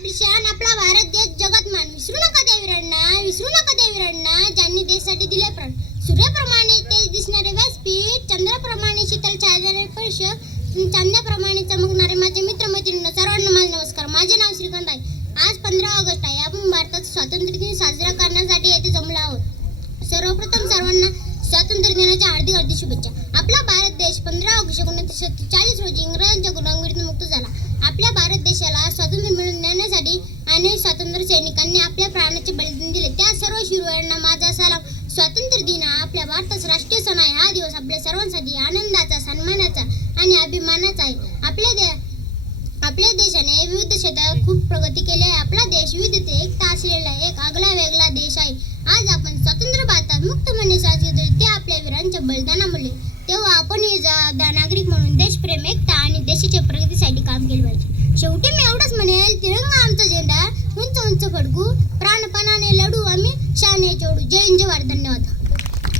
आपली शान, आपला भारत देश जगतमान. विसरू नका त्या वीरांना, विसरू नका त्या वीरांना, ज्यांनी देशासाठी दिले प्राण. सूर्याप्रमाणे तेज दिसणारे व्यासपीठ, चंद्राप्रमाणे शीतल छायणारे स्पर्श, चांदण्याप्रमाणे चमकणारे माझे मित्र मैत्रिणी, सर्वांना माझे नमस्कार. माझे नाव श्रीकांत आहे. आज 15 ऑगस्ट आहे. आपण भारतात स्वातंत्र्य दिन साजरा करण्यासाठी येथे जमलो आहोत. सर्वप्रथम सर्वांना स्वातंत्र्य दिनाच्या हार्दिक हार्दिक शुभेच्छा. आपला भारत देश 15 ऑगस्ट 1947 रोजी इंग्रजांच्या गुलामीतून मुक्त झाला. आपल्या भारत देशाला स्वातंत्र्य मिळवून देण्यासाठी अनेक स्वातंत्र्य सैनिकांनी आपल्या प्राणाचे बलिदान दिले. त्या सर्व शूरवीरांना माझा सलाम. स्वातंत्र्य दिन हा आपल्या भारताचा राष्ट्रीय सण आहे. हा दिवस आपल्या सर्वांसाठी आनंदाचा, सन्मानाचा आणि अभिमानाचा आहे. आपल्या देशाने विविध क्षेत्रात खूप प्रगती केली आहे. आपला देश विविधतेत एकता असलेला एक आगळा वेगळा देश आहे. आज आपण स्वतंत्र भारतात मुक्तपणे साजरे करतो ते आपल्या वीरांच्या बलिदानामुळे. तेव्हा आपण हे जबाबदार नागरिक म्हणून देशप्रेम, एकता आणि देशाच्या प्रगतीसाठी काम केले पाहिजे. शेवटी मी एवढंच म्हणेल, तिरंगा आमचा झेंडा, उंच उंच फडकू, प्राणपणाने लढू आम्ही, शान हे जोडू. जय हिंद, जय भारत. धन्यवाद.